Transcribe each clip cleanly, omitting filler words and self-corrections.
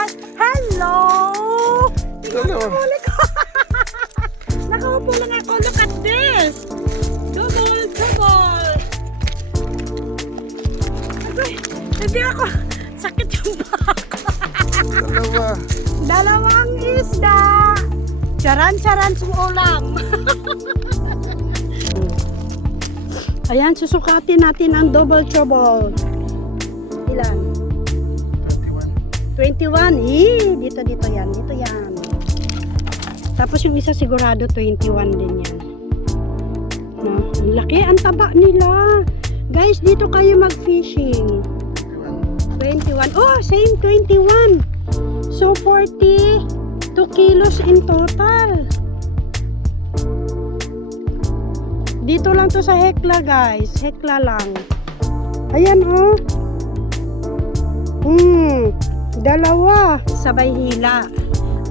guys. Hello! Dalawa. Nakaupo lang ako. Look at this. Double. Agoy, hindi ako. Sakit yung back. Dalawa. Dalawang isda. Charan sa ulam. Ayan, susukatin natin ang double trouble. Ilan? 21. Dito yan. Tapos yung isa sigurado 21 din yan. No? Ang laki, ang taba nila. Guys, dito kayo mag-fishing. 21. Oh, same 21. So 42 kilos in total. Dito lang to sa Hekla, guys. Hekla lang. Ayan, oh. Dalawa. Sabay hila.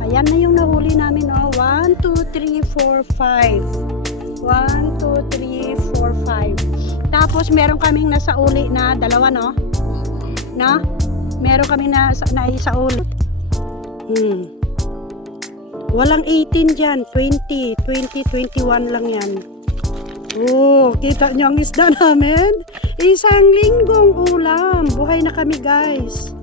Ayan na yung nahuli namin, oh. 1, 2, 3, 4, 5. 1, 2, 3, 4, 5. Tapos, meron kaming nasa uli na dalawa, no? No? Meron kami na isa uli. Walang 18 dyan. 20, 21 lang yan. Oh, kita nyo ang isda namin? Isang linggong ulam. Buhay na kami, guys.